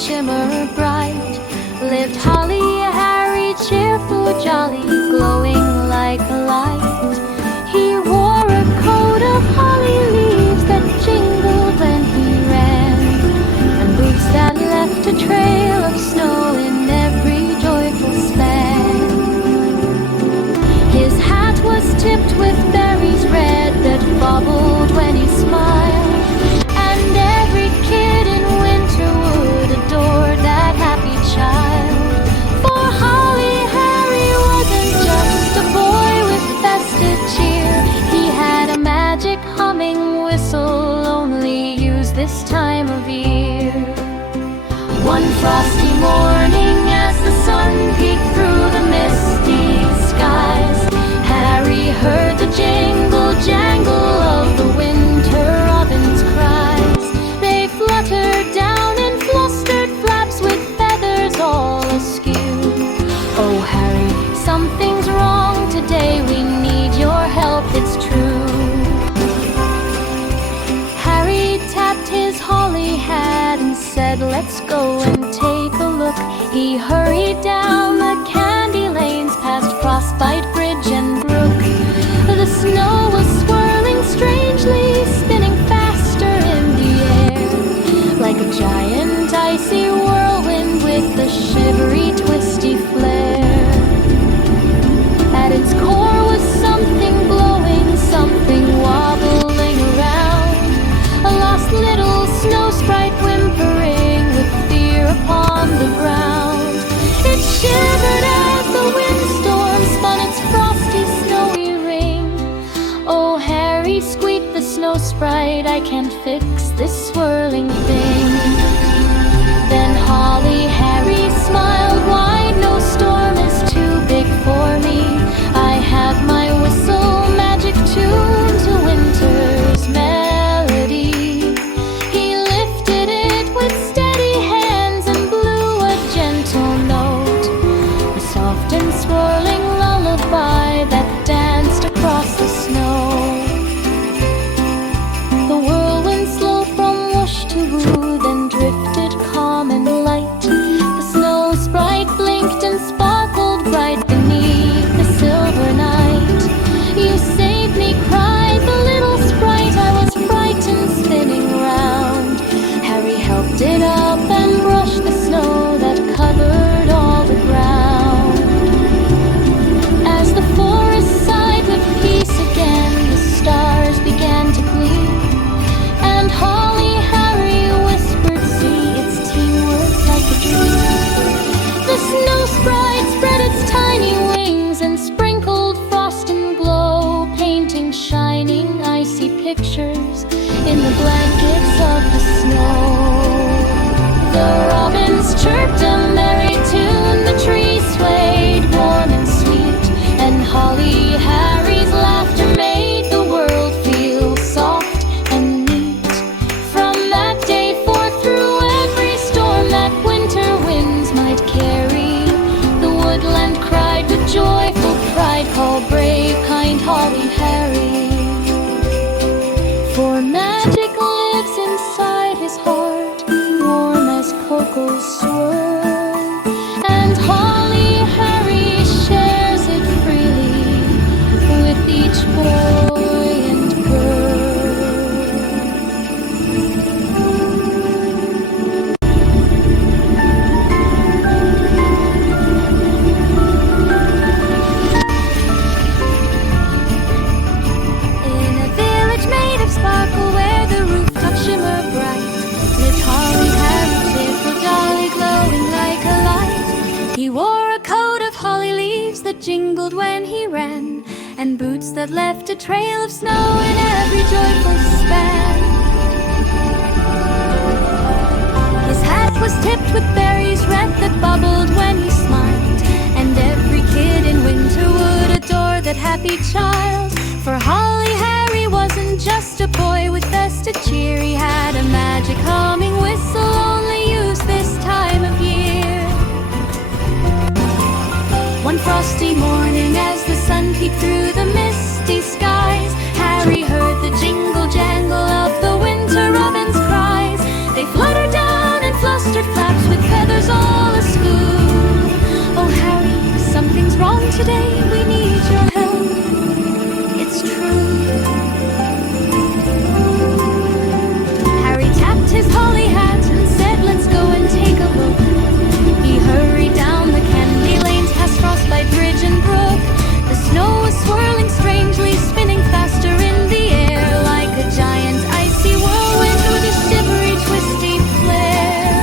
shimmer bright, lived Holly, Harry, cheerful, jolly, glowing like a light. He wore a coat of holly leaves that jingled when he ran, and boots that left a trail of snow in every joyful span. His hat was tipped with berries red that bubbled when he smiled, and every kid in Winterwood adored that happy child. For Holly, Harry wasn't just a boy with festive cheer. He had a magic humming whistle only used this time of year. One frosty morning, as the sun peeked through the misty skies, Harry heard the jingle jangle of the winter robin's cries. They fluttered down in flustered flaps with feathers all askew. Oh Harry, something's wrong today, we need your help, it's true. Harry tapped his holly hat and said, let's go and take a look. He hurried down the candy lanes past Frostbite Bridge and brook. The snow was swirling strangely, spinning faster in the air, like a giant icy whirlwind with a shivery, twisty flare. At its core was something glowing, something wobbling around, a lost little snow sprite whimpering with fear upon the ground. It shivered as the windstorm spun its frosty, snowy ring. Oh Harry, squeaked the snow sprite, I can't fix this swirling thing. Then Holly, Harry smiled wide, no storm is too big for me. I have my whistle magic tune to winter's melody. He lifted it with steady hands and blew a gentle note, a soft and swirling lullaby that danced across the snow. The whirlwind slowed from whoosh to woo, then drifted calm and light. The snow sprite blinked and sparkled bright beneath the silver night. You saved me, cried the little sprite, I was frightened, spinning round. Harry helped it up and brushed the snow that covered all the ground. As the forest sighed with peace again, the stars began to gleam, and Holly, Harry whispered, see, it's teamwork like a dream. The snow sprite spread its tiny wings and sprinkled frost and glow, painting shining icy pictures in the blankets of the snow. The robins chirped a merry tune, the trees swayed warm and sweet, and Holly, Harry's laughter made the world feel soft and neat. From that day forth, through every storm that winter winds might carry, the woodland cried with joyful pride, call brave, kind Holly, Harry. For magic lives inside his heart, warm as cocoa swirl, and Holly, Harry shares it freely with each boy and girl. In a village made of sparkle, where the rooftops shimmer bright, lived Holly, Harry, cheerful, jolly, glowing like a light. He wore a coat of holly leaves that jingled when he ran, and boots that left a trail of snow in every joyful span. His hat was tipped with berries red that bubbled when he smiled, and every kid in Winterwood adored that happy child. For Holly, Harry wasn't just a boy with festive cheer. He had a magic humming whistle only used this time of year. One frosty morning, as the sun peeked through the misty skies, Harry heard the jingle jangle of the winter robin's cries. They fluttered down and flustered flaps with stay, we need your help. It's true. Harry tapped his holly hat and said, let's go and take a look. He hurried down the candy lanes, past Frostbite Bridge and Brook. The snow was swirling strangely, spinning faster in the air, like a giant icy whirlwind with a shivery, twisty flare.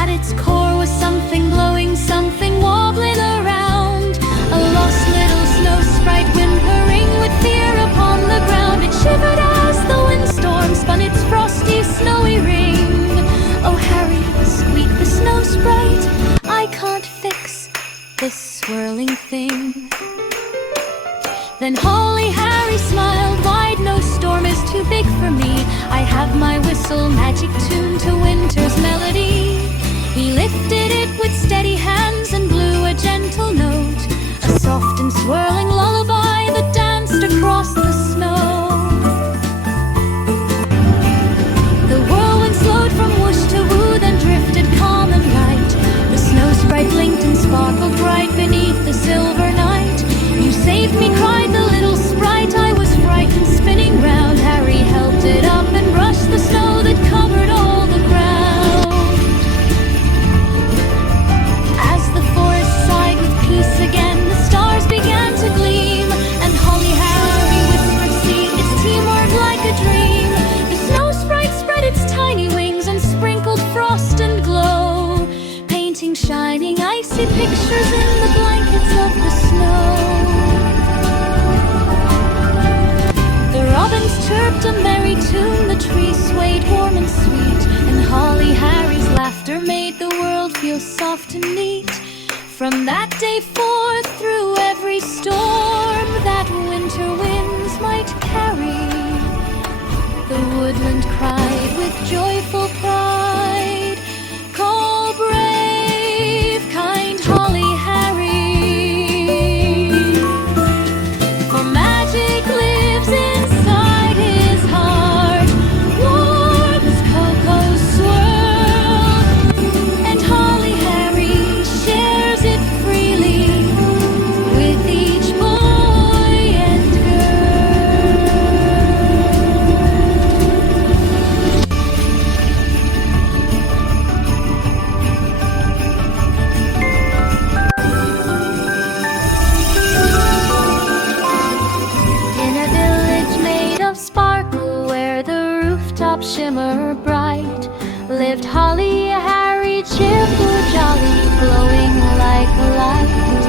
At its core was something glowing, something wobbling around. A lost little snow sprite whimpering with fear upon the ground. It shivered as the windstorm spun its frosty, snowy ring. Oh, Harry, squeaked the snow sprite, I can't fix this swirling thing. Then Holly Harry smiled wide, no storm is too big for me. I have my whistle, magic tune to winter's melody. He lifted it with steady hands and blew a gentle note, a soft and swirling lullaby that danced across the snow. The whirlwind slowed from whoosh to woo, then drifted calm and light. The snow sprite blinked and sparkled bright beneath the silver night. You saved me, cried the little sprite. I was frightened, spinning round. Harry helped it up and brushed the snow that covered all the ground. As the forest sighed with peace again, the stars began to gleam, and Holly Harry whispered, see, it's teamwork like a dream. The snow sprite spread its tiny wings and sprinkled frost and glow, painting shining icy pictures in the blankets of the snow. The robins chirped a merry tune, the trees swayed warm and sweet, and Holly Harry's laughter made the world feel soft and neat. From that day forth, through every storm that winter winds might carry, the woodland cried with joyful pride, call brave, kind Holly Harry, for magic lives inside his heart, warm as cocoa swirl, and Holly Harry shares it freely with each boy and girl. In a village made of sparkle, where the rooftops shimmer bright, lived Holly Harry, cheerful, jolly, glowing like a light.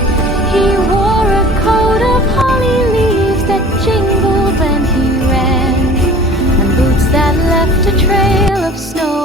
He wore a coat of holly leaves that jingled when he ran, and boots that left a trail of snow